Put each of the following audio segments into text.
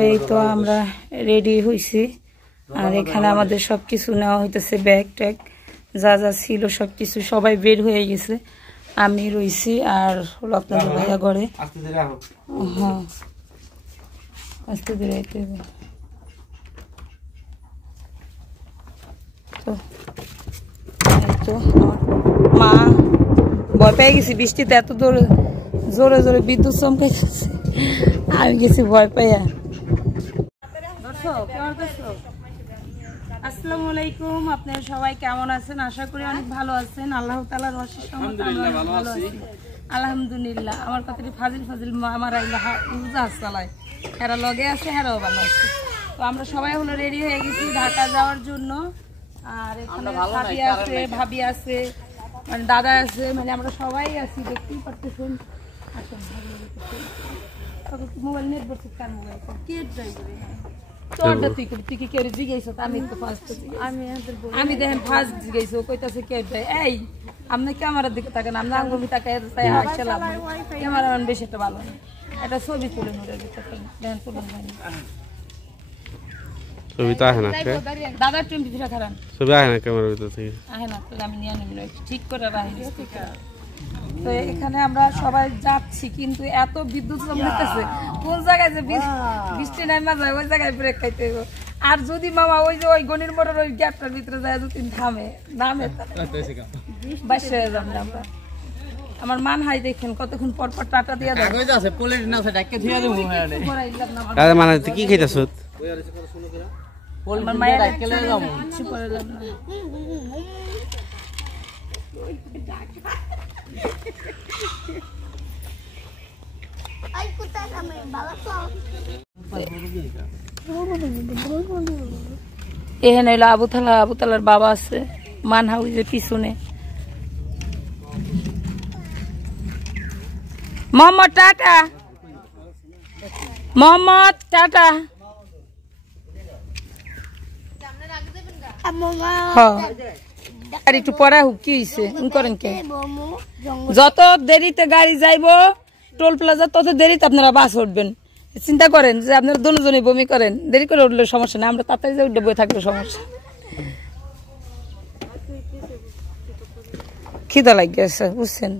এই তো আমরা রেডি হইছি আর এখানে আমাদের সবকিছু নেওয়া হইতেছে, ব্যাগ ট্যাগ যা যা ছিল সবকিছু, সবাই বের হয়ে গেছে, আমি রইছি আর হলো আপনাদের ভাইয়া ঘরে। হ্যাঁ আস্তে ধীরে তো মা ভয় পেয়ে গেছি বৃষ্টিতে, এত জোরে জোরে জোরে বিদ্যুৎ চমকাইতেছে, আমি গেছি ভয় পাইয়া। আসসালামু আলাইকুম, আপনারা সবাই কেমন আছেন? আশা করি অনেক ভালো আছেন। আল্লাহ তাআলার অশেষ রহমতে আমরা ভালো আছি আলহামদুলিল্লাহ। আমার কথাটি ফাজিল ফাজিল আমার উজাজ চালায়, হেরা লগে আছে, হেরাও ভালো আছে। তো আমরা সবাই হলো রেডি হয়ে গেছি ঢাকা যাওয়ার জন্য। আর এখানে ভাবি আছে, ভাবি আছে, মানে দাদা আছে, মানে আমরা সবাই আছি, দেখতেই পারতেছেন। মোবাইল নেট বলছে কার মোবাইল কে ড্রাইভারে তোরটা তুই কি কেউ জিজ্ঞাসা? আমি তো ফার্স্ট আমি দেখেন ফার্স্ট জিজ্ঞাসা, ও কইতাছে কে ড্রাই। এই আপনি ক্যামেরার দিকে তাকান, আমরা আঙ্গুলি তাকাই তাই আসলাম, ক্যামেরা বেশি একটা ভালো না, এটা ছবি তুলে নোরের ভিতরে দেখেন তুলুন ভাই, ছবি তো আসে না দাদা টিম দিতে খারান, ছবি আসে না ক্যামেরার ভিতর থেকে, আসে না তো আমি নিয়ে নিব ঠিক করে রাখি। তো এখানে আমরা সবাই যাচ্ছি, কিন্তু এত বিদ্যুৎ চমকাইতেছে, কোন জায়গায় যে বৃষ্টি নামা যায় ওই জায়গায় ব্রেক খাইতে হবে। আর যদি মামা ওই যে ওই গনির মোটর ওই গ্যাপটার ভিতরে যায় যদি নামে বাস হয়ে যাবে আমরা। আমার মান হাই দেখেন কতক্ষণ পর পর টাটা দিয়ে দেয়, মানে কি খাইতেছ? আমার মায়ের কিছু করে লাভ না। এখানে হইলো আবুতালার বাবা আছে, মান হাউজের পিছনে। মোহাম্মদ টাটা, মোহাম্মদ টাটা। আর একটু পরে হোক, কি হয়েছে করেন কে? যত দেরিতে গাড়ি যাইবো টোল প্লাজা তত দেরিতে আপনারা বাস উঠবেন। চিন্তা করেন যে আপনারা দুজনে বমি করেন, দেরি করে উঠলে সমস্যা না, আমরা তাড়াতাড়ি যে উঠে বই থাকলে সমস্যা। খিদা লাগিয়েছে বুঝছেন।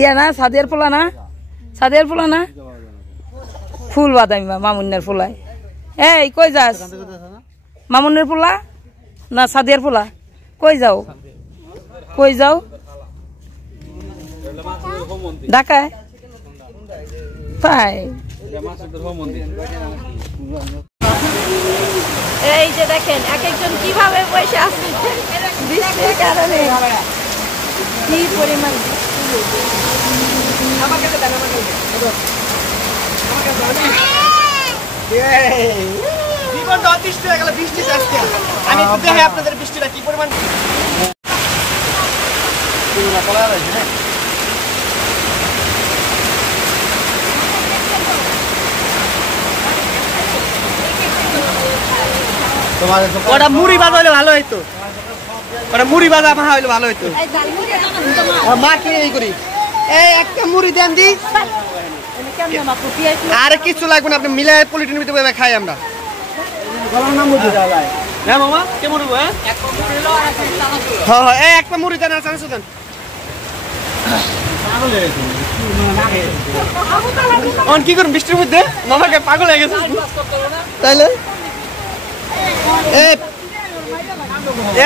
ইয়া না সাদিয়ার পোলা না, সাদিয়ার পোলা না, ফুল বাদামি মামুনের পোলায়। এই কই যাস? মামুনের পোলা না সাদিয়ার পোলা? কই যাও, কই যাও? ঢাকায় তাই। এই যে দেখেন এক একজন কিভাবে বসে আছে বৃষ্টির কারণে, কি পরিমাণ জীবন অতিষ্ঠ হয়ে গেল বৃষ্টিতে আজকে। আমি একটু দেখে আপনাদের বৃষ্টিটা কি পরিমাণ। ওটা মুড়ি বাজা হইলে ভালো হইতো, ওটা মুড়ি বাজা মা হইলে ভালো হইতো। মা কি এই করি, এই একটা মুড়ি দেন দি, আর কিছু লাগবে না, আপনি মিলে পলিটিনের ভিতরে খাই আমরা। হ্যাঁ মামা কেমন হবো? হ্যাঁ একটা মুড়ি দেন আর চানাচুর দেন। কি করুন বৃষ্টির মধ্যে মামাকে পাগল হয়ে গেছে তাইলে।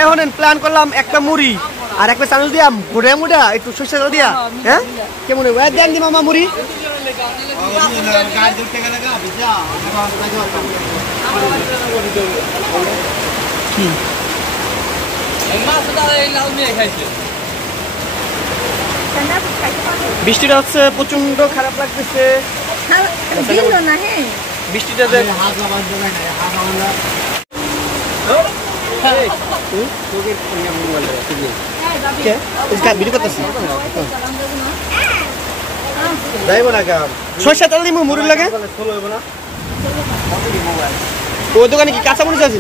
এখন প্ল্যান করলাম একটা মুড়ি আর একটা চানাচুর দিয়াম, ঘুরে মুড়া একটু সর্ষে তেল দিয়া। হ্যাঁ কেমন হবো? দেন দি মামা মুড়ি। বৃষ্টিটা হচ্ছে প্রচন্ড খারাপ লাগতেছে, বৃষ্টিটা সর্ষে তেল দিব মুড়ির লাগে। ওই দোকানে কি কাঁচা মরিচ আছে?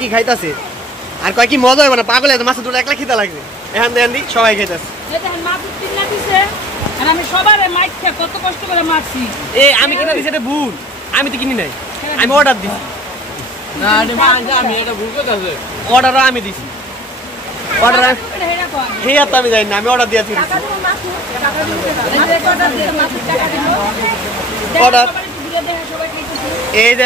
কি খাইতেছে আর কয় কি মজা হবে না পাগল এত মাছ দুটো একলা খিদা লাগবে এখন দেন দি সবাই খাইতেছে আর আমি সবারে মাইক খেয়ে কত কষ্ট করে মারছি। এ আমি কিনা দিছি এটা ভুল, আমি তো কিনি নাই, আমি অর্ডার দিছি। না আমি এটা ভুল করতেছে। অর্ডারও আমি দিছি, অর্ডার হেয়া তো আমি জানি না, আমি অর্ডার দিয়েছি। অর্ডার এই যে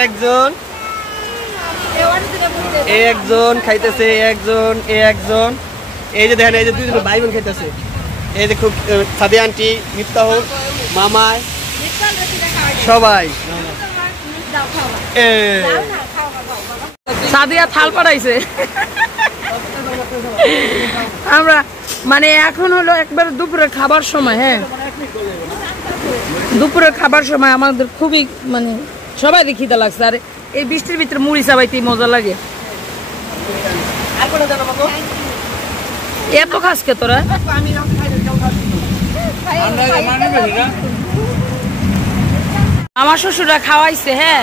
একজন খাইতেছে, একজন এই যে দেখেন, এই যে দুইজন ভাই বোন খাইতেছে। এই যে খুব সাদিয়া আন্টি, মিফতাহ মামাই সবাই সাদিয়া থাল পাঠাইছে। আমরা মানে এখন হলো একবার দুপুরের খাবার সময়, হ্যাঁ দুপুরের খাবার সময় আমাদের খুবই মানে সবাই খিদা লাগছে। আর এই বৃষ্টির ভিতরে মুড়ি চাবাইতে মজা লাগে। এত খাস কে তোরা? আমার শ্বশুরা খাওয়াইছে, হ্যাঁ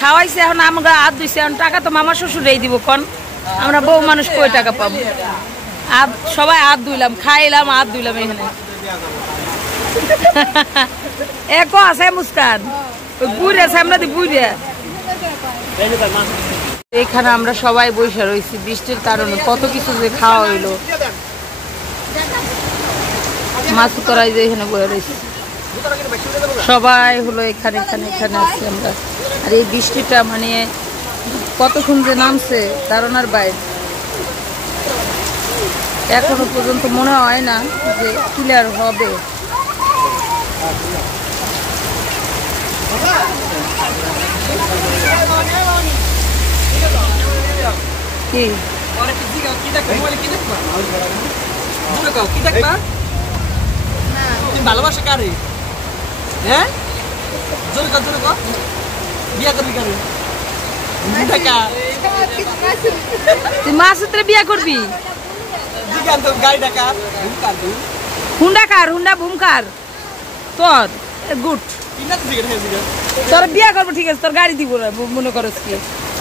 খাওয়াইছে, এখন আমরা হাত ধুইছে, এখন টাকা তো মামার শ্বশুরাই দিব। কোন আমরা বউ মানুষ কই টাকা পাবো? সবাই হাত ধুইলাম, খাইলাম, হাত ধুইলাম। এখানে এক আছে মুস্কান, ওই বুড়ে আছে, আমরা দি বুড়ে। এখানে আমরা সবাই বসে রয়েছি বৃষ্টির কারণে, কত কিছু যে খাওয়া হইলো। মাছ করাই যে এখানে বসে রয়েছি সবাই হলো এখানে আসছি আমরা। আর এই বৃষ্টিটা মানে কতক্ষণ যে নামছে ধারণার বাইরে, এখনো পর্যন্ত মনে হয় না যে ক্লিয়ার হবে। কি ভালোবাসা কারে? হ্যাঁ জোর কর বিয়া করবি কারে? তুই মাছ উতরে বিয়া করবি? হুন্ডা ভুমকার তোর গুড, তোর বিয়া করবো ঠিক আছে, তোর গাড়ি দিব না মনে করস কি?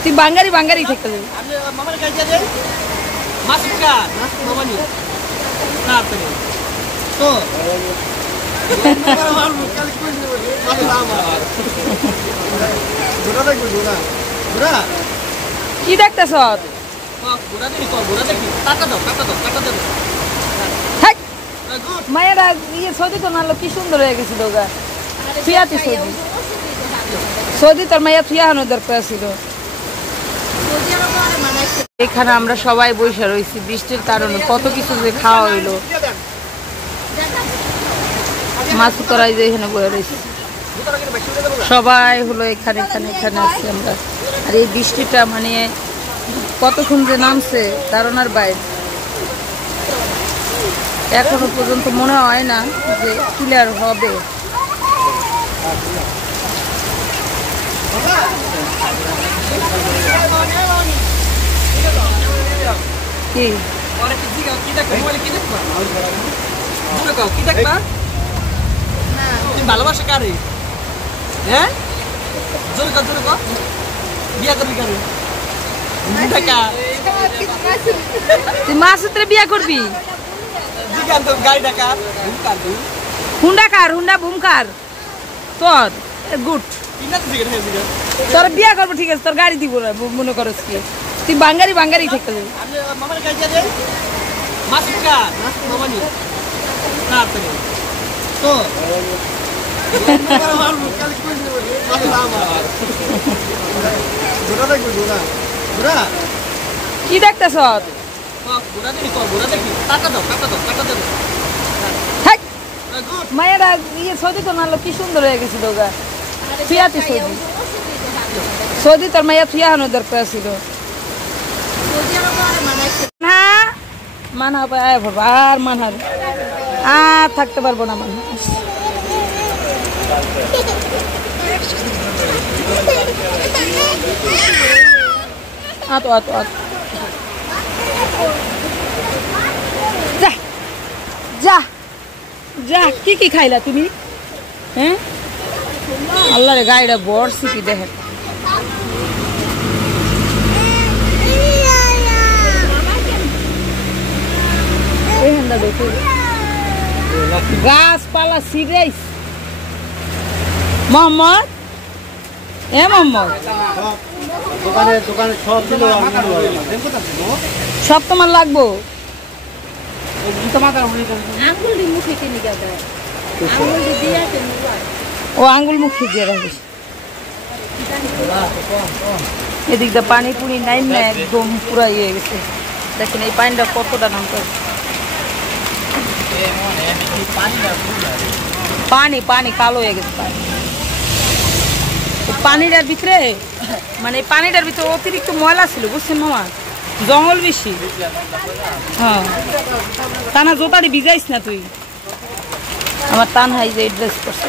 তুই বাঙ্গারি থেকে যাবি। কি দেখতেছ? মায়েরা ইয়ে সৌদি তো নালো কি সুন্দর হয়ে গেছিল গা, থুয়াতি সৌদি তোর মাইয়া থুয়া হানো দরকার ছিল। এখানে আমরা সবাই বসে রয়েছি বৃষ্টির কারণে, কত কিছু যে খাওয়া হইলো। মাছ করাই যে এখানে বসে রয়েছি সবাই হলো এখানে আসছি আমরা। আর এই বৃষ্টিটা মানে কতক্ষণ যে নামছে ধারণার বাইরে, এখনো পর্যন্ত মনে হয় না যে ক্লিয়ার হবে। কি ভালোবাসা কারে? হ্যাঁ জোর কর বিয়া করবি কারে? তুই মাছ উতরে বিয়া করবি? হুন্ডা ভুমকার তোর গুড, তোর বিয়া করবো ঠিক আছে, তোর গাড়ি দিব না মনে করস কি? তুই বাঙ্গারি থেকে যাবি। কি দেখতেছ? মায়েরা ইয়ে সৌদি তো নালো কি সুন্দর হয়ে গেছিল গা, থুয়াতি সৌদি তোর মাইয়া থুয়া হানো দরকার ছিল। না মানা আয় ভরবো আর মানহার আর থাকতে পারবো না মান। যা কি খাইলা তুমি? হ্যাঁ আল্লাহ রে গাড়িটা বড় সিটি দেখেন। গাছপালা ছিড়াইস মোহাম্মদ এ মোহাম্মদ সব তোমার লাগবো ও আঙ্গুল মুখে দিয়ে রাখিস এদিক দিয়ে পানি পুনি নাই না একদম পুরা ইয়ে গেছে দেখেন এই পানিটা কতটা নাম করে পানি পানি কালো হয়ে গেছে পানিটার ভিতরে মানে পানিটার ভিতরে অতিরিক্ত ময়লা ছিল বুঝছেন মামা জঙ্গল বেশি হ্যাঁ টানা জোতারি ভিজাইস না তুই আমার টান হাই যে ড্রেস করছে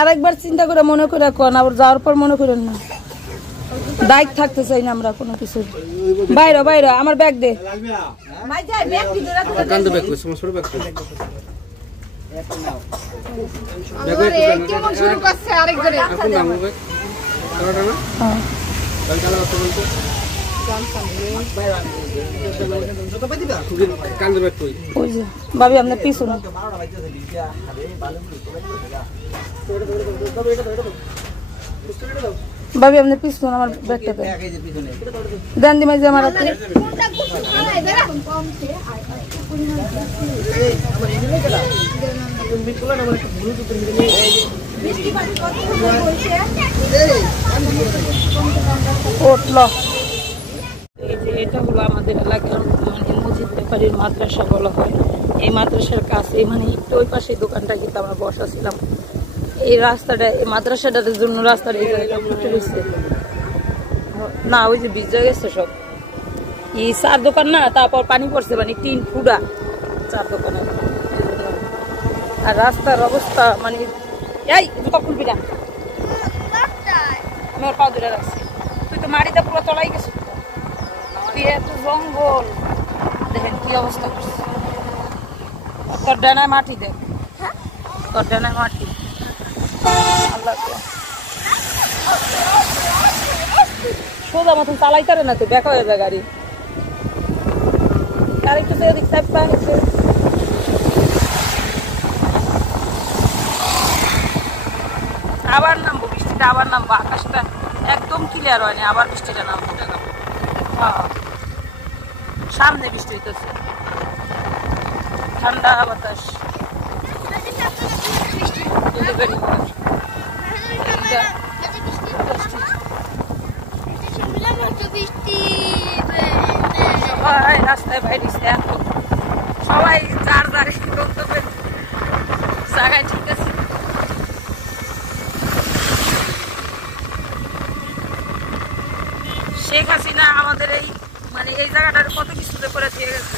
আরেকবার চিন্তা করে মনে করে কোন আবার যাওয়ার পর মনে করেন না দায়িত্ব থাকতে চাই না আমরা কোনো কিছু বাইরে বাইরে আমার ব্যাগ দে ভাবি আপনার পিছু না ভাবি আপনার পিছু আমার ব্যাগটা দেন দিমাই যে আমার হাতে উঠল এই যে এটা হলো আমাদের এলাকার মানে মসজিদ ব্যাপারীর মাদ্রাসা বলা হয় এই মাদ্রাসার কাছে মানে একটু ওই পাশে দোকানটা কিন্তু আমরা বসা ছিলাম এই রাস্তাটা এই মাদ্রাসাটার জন্য রাস্তাটা এই জায়গাটা ফুটে গেছে না ওই যে ভিজে গেছে সব এই চার দোকান না তারপর পানি পড়ছে মানে 3 ফুটা চার দোকানে আর রাস্তার অবস্থা মানে এই জুতা খুলবি না আমি ওর পা ধরে রাখছি তুই তো মাটিতে পুরো তলাই গেছিস এত জঙ্গল দেখেন কি অবস্থা করছে তোর ডানায় মাটি দেখ তোর ডানায় মাটি আল্লাহ সোজা মতন চালাইতে পারে না তো দেখা হয়ে যায় গাড়ি আর একটু এদিক সাইড পা নিচ্ছে আবার নামবো বৃষ্টিটা আবার নামবো আকাশটা একদম ক্লিয়ার হয়নি আবার বৃষ্টিটা নামবো দেখা সামনে বৃষ্টি হইতেছে ঠান্ডা বাতাস সবাই রাস্তায় বাইরেছে এখন সবাই যার যার গন্তব্যের জায়গায় ঠিক আছে শেখ হাসিনা আমাদের এই মানে এই জায়গাটার কত কিছু করে দিয়ে গেছে